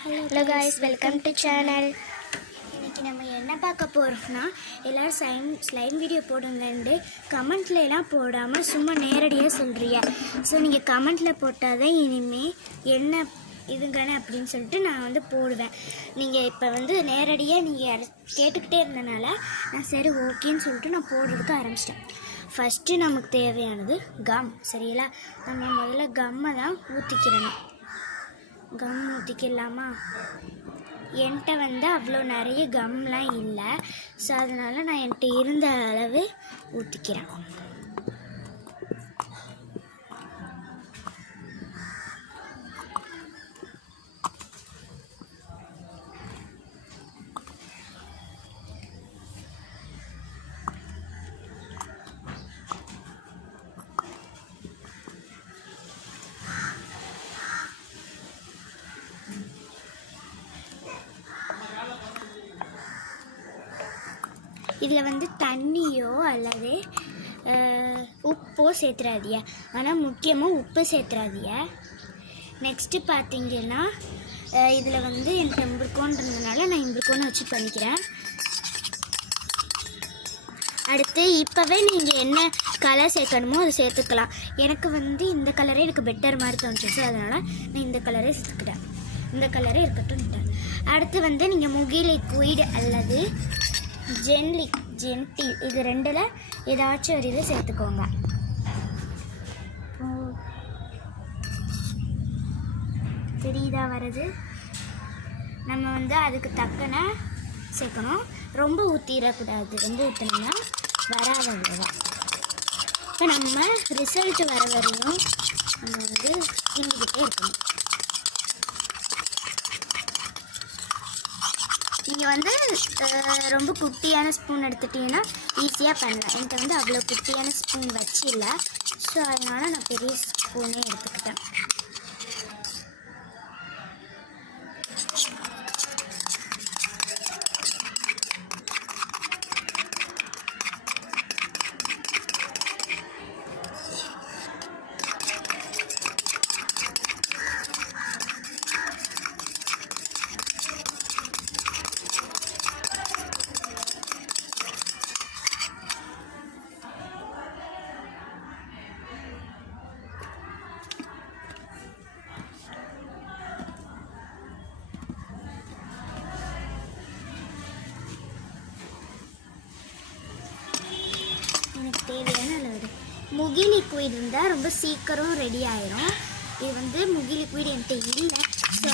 Hello guys, welcome to channel. இன்றைக்கி நம்ம என்ன பார்க்க போகிறோம்னா, எல்லோரும் ஸ்லைம் வீடியோ போடுங்கன்னு கமெண்ட்ல எல்லாம் போடாமல் சும்மா நேரடியாக சொல்கிறியா. ஸோ நீங்கள் கமெண்ட்டில் போட்டால் தான் இனிமேல் என்ன இதுங்கன்னு அப்படின்னு சொல்லிட்டு நான் போடுவேன். நீங்கள் இப்போ நேரடியாக நீங்கள் கேட்டுக்கிட்டே இருந்தனால நான் சரி ஓகேன்னு சொல்லிட்டு நான் போடுறதுக்கு ஆரம்பிச்சிட்டேன். ஃபஸ்ட்டு நமக்கு தேவையானது கம். சரிங்களா? நம்ம முதல்ல கம்மை தான் ஊற்றிக்கிறணும். கம் ஊற்றிக்கலாமா? என்கிட்ட அவ்வளோ நிறைய கம்லாம் இல்லை. ஸோ அதனால் நான் என்கிட்ட இருந்த அளவு ஊற்றிக்கிறேன். இதில் தண்ணியோ அல்லது உப்போ சேர்த்துறாதிய. ஆனால் முக்கியமாக உப்பு சேர்த்துறாதிய. நெக்ஸ்ட்டு பார்த்திங்கன்னா இதில் எனக்கு இம்புருக்கோன்றதுனால நான் இம்புருக்கோன்னு வச்சு பண்ணிக்கிறேன். அடுத்து இப்போவே நீங்கள் என்ன கலர் சேர்க்கணுமோ அதை சேர்த்துக்கலாம். எனக்கு இந்த கலரே எனக்கு பெட்டர் மாதிரி தோணுச்சு. அதனால் நான் இந்த கலரே சேர்த்துக்கிட்டேன். இந்த கலரே இருக்கட்டும். அடுத்து நீங்கள் முகி லிக்விட் அல்லது ஜென்டில் இது ரெண்டில் ஏதாச்சும் ஒரு இது சேர்த்துக்கோங்க. தெரியுதா வருது? நம்ம அதுக்கு தக்கன சேர்க்கணும். ரொம்ப ஊற்றிடக்கூடாது. ரொம்ப ஊற்றினோம்னா வராத அவ்வளோதான். இப்போ நம்ம ரிசல்ட் வர வரையும் நம்ம கிண்டிக்கிட்டே இருக்கணும். நீங்கள் ரொம்ப குட்டியான ஸ்பூன் எடுத்துட்டிங்கன்னா ஈஸியாக பண்ணலாம். என்கிட்ட அவ்வளோ குட்டியான ஸ்பூன் வச்சு இல்லை. ஸோ அதனால் நான் பெரிய ஸ்பூனே எடுத்துக்கிட்டேன். தேவையான அளவு முகி லிக்விட் இருந்தால் ரொம்ப சீக்கிரம் ரெடி ஆயிரும். இது முகி லிக்விட் என்கிட்ட இல்லை. ஸோ